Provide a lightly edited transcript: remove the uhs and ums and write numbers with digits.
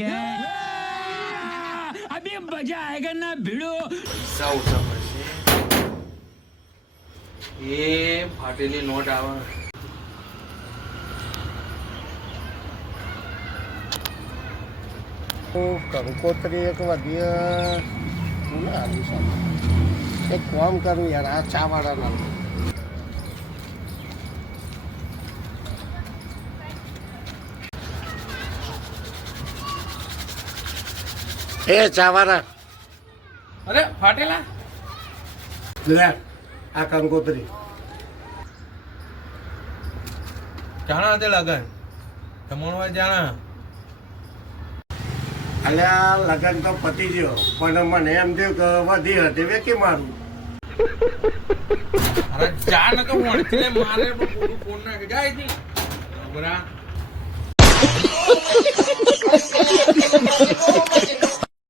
क्या अभी मजा आएगा ना भिड़ो પૈસા ઓછા પડશે એ ફાટેલી નોટ આવે કંકોત્રી એક વધી એક કામ કરું યાર આ ચા વાળાના એ ચા વાળા અરે ફાટેલા લે આ કંકોત્રી જાણા તે લગન જમણવાર જાણા અલ્યા લગન તો પતી ગયો પણ મને એમ થયું કે વધી હતી વેકી મારું અરે જા ન તો વણથી મારે પણ પૂરું ફોન નાખી જાય છે બરા